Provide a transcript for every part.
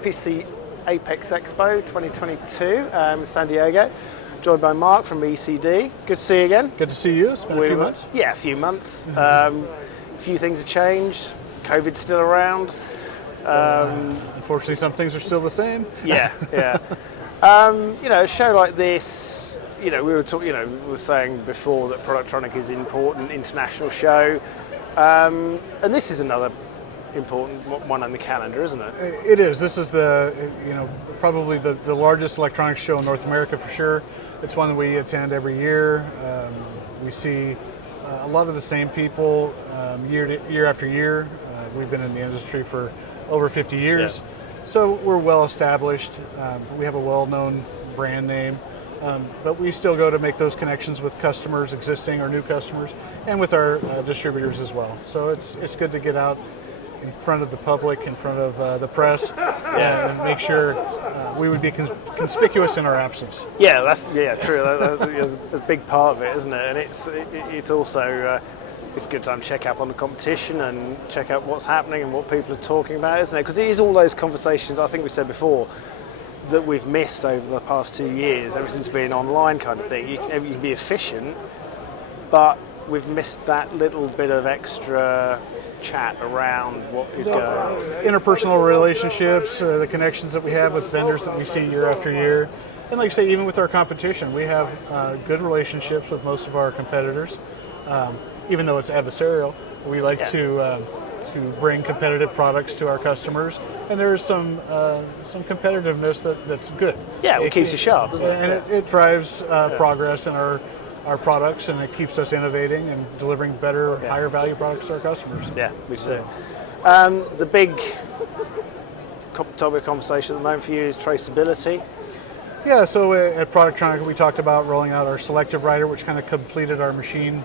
IPC Apex Expo 2022 in San Diego. Joined by Mark from ECD. Good to see you again. Good to see you. It's been a few months. Yeah, a few months. A few things have changed. COVID's still around. Unfortunately, some things are still the same. Yeah. A show like this, we were saying before that Productronic is an important international show, and this is another important one on the calendar, isn't it? It is. This is probably the largest electronics show in North America for sure. It's one that we attend every year. We see a lot of the same people year after year. We've been in the industry for over 50 years, so we're well established. We have a well-known brand name, but we still go to make those connections with customers, existing or new customers, and with our distributors as well. So it's good to get out in front of the public, in front of the press, and make sure we would be conspicuous in our absence. Yeah, that's true. That's a big part of it, isn't it? And it's also it's a good time to check up on the competition and check out what's happening and what people are talking about, isn't it? Because it is all those conversations, I think we said before, that we've missed over the past 2 years. Everything's been online kind of thing. You can be efficient, but we've missed that little bit of extra chat around what is going on. Interpersonal relationships, the connections that we have with vendors that we see year after year. And like I say, even with our competition, we have good relationships with most of our competitors. Even though it's adversarial, we like to bring competitive products to our customers, and there's some competitiveness that's good. Yeah, it keeps you sharp, doesn't it? And it drives progress in our products, and it keeps us innovating and delivering better, higher value products to our customers. Yeah, which is it. The big topic of conversation at the moment for you is traceability. Yeah, so at Productronic we talked about rolling out our selective writer, which kind of completed our machine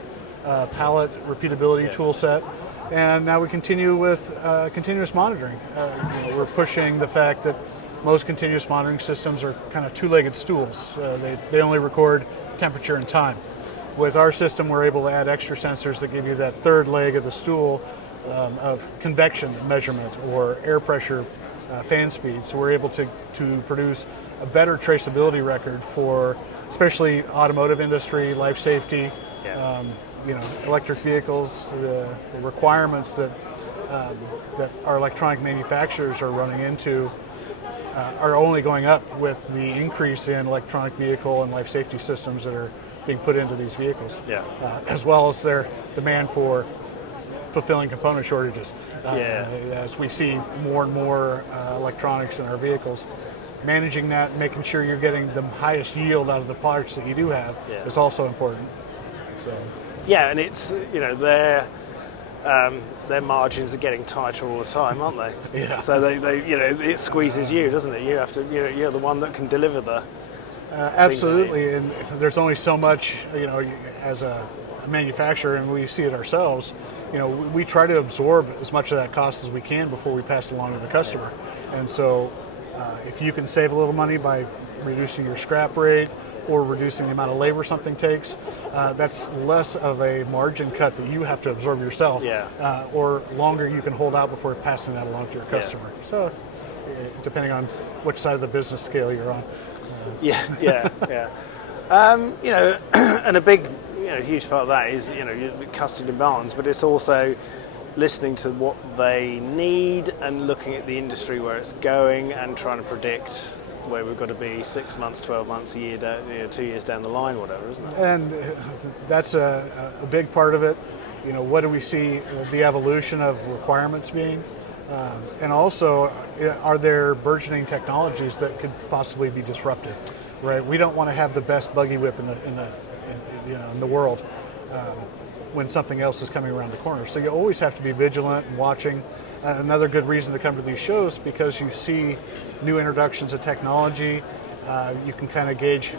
palette repeatability tool set. And now we continue with continuous monitoring. We're pushing the fact that most continuous monitoring systems are kind of two-legged stools. They only record temperature and time. With our system, we're able to add extra sensors that give you that third leg of the stool of convection measurement or air pressure, fan speed. So we're able to produce a better traceability record for especially automotive industry, life safety, electric vehicles. The requirements that our electronic manufacturers are running into are only going up with the increase in electronic vehicle and life safety systems that are being put into these vehicles, as well as their demand for fulfilling component shortages. As we see more and more electronics in our vehicles, managing that, making sure you're getting the highest yield out of the parts that you do have is also important. So. Yeah, and it's their margins are getting tighter all the time, aren't they? Yeah. So they it squeezes you, doesn't it? You have to you're the one that can deliver the. Absolutely, and there's only so much as a manufacturer, and we see it ourselves. We try to absorb as much of that cost as we can before we pass it along to the customer. And so, if you can save a little money by reducing your scrap rate or reducing the amount of labor something takes, that's less of a margin cut that you have to absorb yourself, or longer you can hold out before passing that along to your customer. So, depending on which side of the business scale you're on. And a big, huge part of that is, customer demands, but it's also listening to what they need and looking at the industry where it's going and trying to predict where we've got to be 6 months, 12 months, a year, 2 years down the line, whatever, isn't it? And that's a big part of it. What do we see the evolution of requirements being? And also, are there burgeoning technologies that could possibly be disruptive? Right? We don't want to have the best buggy whip in the world when something else is coming around the corner. So you always have to be vigilant and watching. Another good reason to come to these shows, because you see new introductions of technology. You can kind of gauge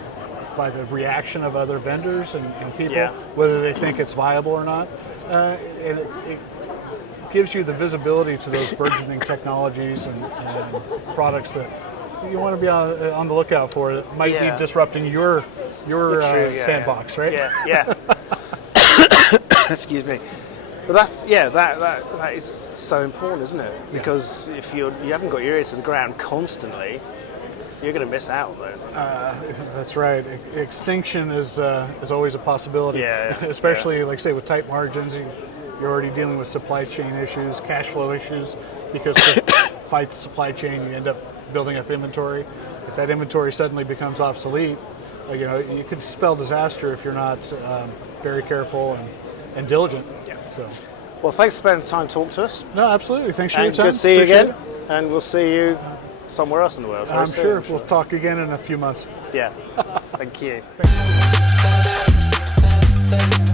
by the reaction of other vendors and people whether they think it's viable or not. And it gives you the visibility to those burgeoning technologies and products that you want to be on the lookout for. It might be disrupting your sandbox, right? Yeah. Excuse me. But that is so important, isn't it? Because if you haven't got your ear to the ground constantly, you're going to miss out on those. That's right. Extinction is always a possibility. Yeah. Especially, like say, with tight margins, you're already dealing with supply chain issues, cash flow issues, because to fight the supply chain, you end up building up inventory. If that inventory suddenly becomes obsolete, you could spell disaster if you're not very careful and diligent. Yeah. So. Well, thanks for spending time talking to us. No, absolutely. Thanks for your And time. good to see you Appreciate again. And we'll see you somewhere else in the world. I'm sure we'll talk again in a few months. Yeah. Thank you. Thanks.